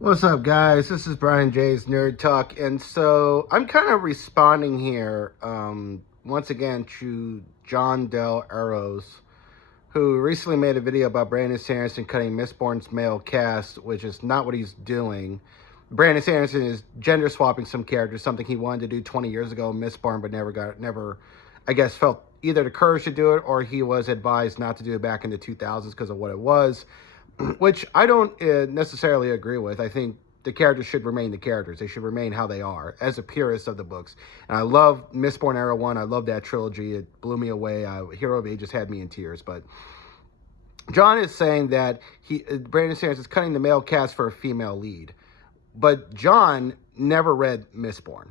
What's up, guys? This is Brian J's Nerd Talk, and so I'm kind of responding here once again to John Del Arroz, who recently made a video about Brandon Sanderson cutting Mistborn's male cast, which is not what he's doing. Brandon Sanderson is gender swapping some characters, something he wanted to do 20 years ago in Mistborn, but never, I guess, felt either the courage to do it or he was advised not to do it back in the 2000s because of what it was. Which I don't necessarily agree with. I think the characters should remain the characters. They should remain how they are, as a purist of the books. And I love Mistborn Era 1. I love that trilogy. It blew me away. Hero of Ages had me in tears. But John is saying that Brandon Sanderson is cutting the male cast for a female lead. But John never read Mistborn.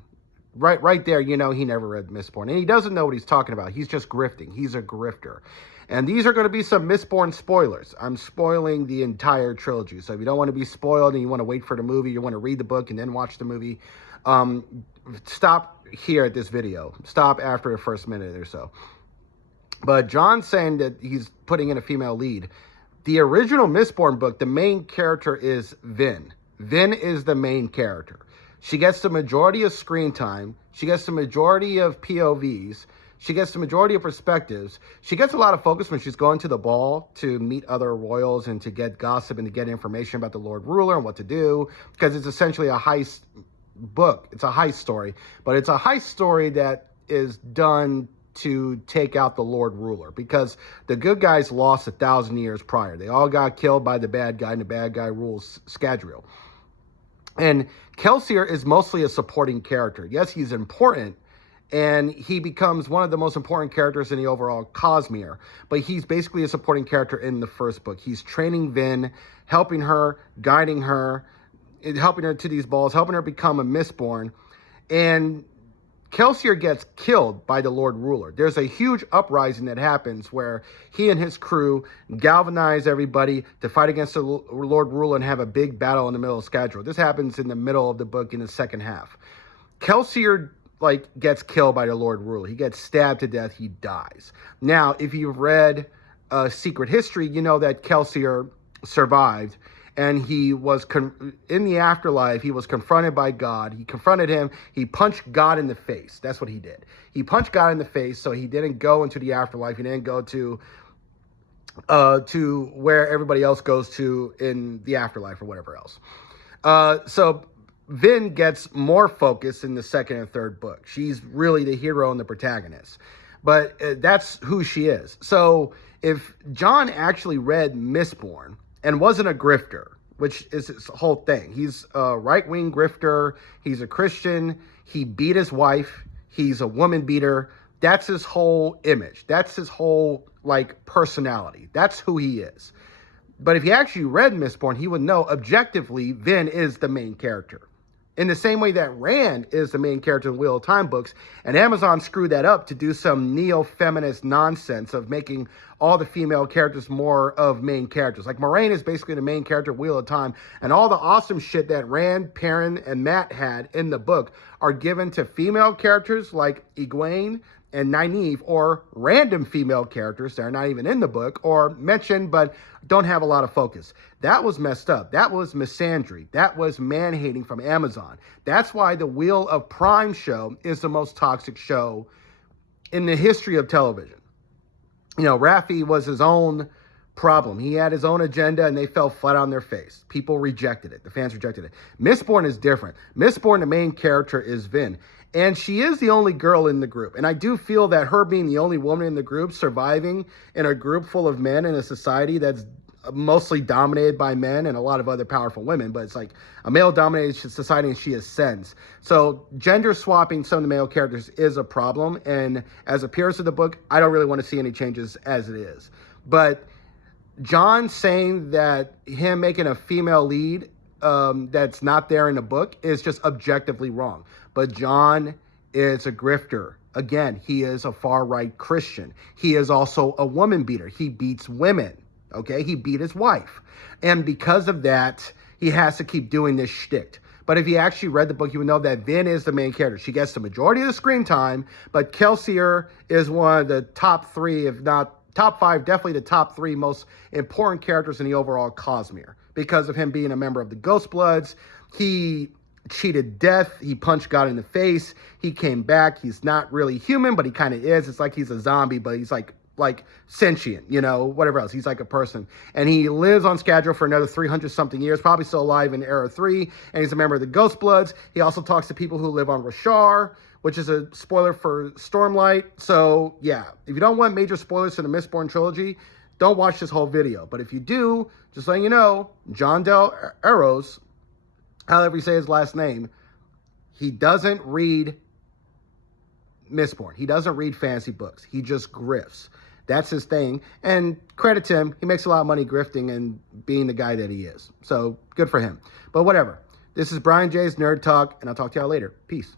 Right there, he never read Mistborn. And he doesn't know what he's talking about. He's just grifting. He's a grifter. And these are going to be some Mistborn spoilers. I'm spoiling the entire trilogy. So if you don't want to be spoiled and you want to wait for the movie, you want to read the book and then watch the movie, stop here at this video. Stop after the first minute or so. But John's saying that he's putting in a female lead. The original Mistborn book, the main character is Vin. Vin is the main character. She gets the majority of screen time. She gets the majority of POVs. She gets the majority of perspectives. She gets a lot of focus when she's going to the ball to meet other royals and to get gossip and to get information about the Lord Ruler and what to do, because it's essentially a heist book. It's a heist story, but it's a heist story that is done to take out the Lord Ruler, because the good guys lost 1,000 years prior. They all got killed by the bad guy, and the bad guy rules Scadrial. And Kelsier is mostly a supporting character. Yes, he's important, and he becomes one of the most important characters in the overall Cosmere. But he's basically a supporting character in the first book. He's training Vin, helping her, guiding her, helping her to these balls, helping her become a Mistborn. And Kelsier gets killed by the Lord Ruler. There's a huge uprising that happens where he and his crew galvanize everybody to fight against the Lord Ruler and have a big battle in the middle of Scadrial. This happens in the middle of the book in the second half. Kelsier gets killed by the Lord Ruler. He gets stabbed to death. He dies. Now, if you've read Secret History, you know that Kelsier survived, and he was in the afterlife. He was confronted by God. He confronted him. He punched God in the face. That's what he did. He punched God in the face, so he didn't go into the afterlife. He didn't go to where everybody else goes to in the afterlife or whatever else. So Vin gets more focus in the second and third book. She's really the hero and the protagonist. But that's who she is. So if John actually read Mistborn and wasn't a grifter, which is his whole thing. He's a right-wing grifter. He's a Christian. He beat his wife. He's a woman beater. That's his whole image. That's his whole, personality. That's who he is. But if he actually read Mistborn, he would know objectively Vin is the main character. In the same way that Rand is the main character in Wheel of Time books, and Amazon screwed that up to do some neo-feminist nonsense of making all the female characters more of main characters. Like Moraine is basically the main character of Wheel of Time, and all the awesome shit that Rand, Perrin, and Matt had in the book are given to female characters like Egwene and Nynaeve, or random female characters that are not even in the book or mentioned but don't have a lot of focus. That was messed up. That was misandry. That was man-hating from Amazon. That's why the Wheel of Prime show is the most toxic show in the history of television. Raffi was his own problem. He had his own agenda, and they fell flat on their face. People rejected it. The fans rejected it. Mistborn is different. Mistborn, the main character, is Vin. And she is the only girl in the group. And I do feel that her being the only woman in the group, surviving in a group full of men in a society that's mostly dominated by men and a lot of other powerful women, but it's like a male-dominated society, and she ascends. So gender swapping some of the male characters is a problem. And as a purist of the book, I don't really want to see any changes as it is. But John saying that him making a female lead that's not there in the book is just objectively wrong. But John is a grifter. Again, he is a far-right Christian. He is also a woman beater. He beats women, okay? He beat his wife. And because of that, he has to keep doing this shtick. But if you actually read the book, you would know that Vin is the main character. She gets the majority of the screen time, but Kelsier is one of the top three, if not top five, definitely the top three most important characters in the overall Cosmere. because of him being a member of the Ghost Bloods. He cheated death. He punched God in the face. He came back. He's not really human, but he kind of is. It's like he's a zombie, but he's like sentient, you know, whatever else. He's like a person. And he lives on schedule for another 300 something years, probably still alive in Era 3. And he's a member of the Ghost Bloods. He also talks to people who live on Rashar, which is a spoiler for Stormlight. So yeah, if you don't want major spoilers to the Mistborn trilogy, don't watch this whole video. But if you do, just letting you know, John Del Arroz, however you say his last name, he doesn't read Mistborn. He doesn't read fantasy books. He just grifts. That's his thing. And credit to him, he makes a lot of money grifting and being the guy that he is. So good for him. But whatever. This is Brian J's Nerd Talk, and I'll talk to y'all later. Peace.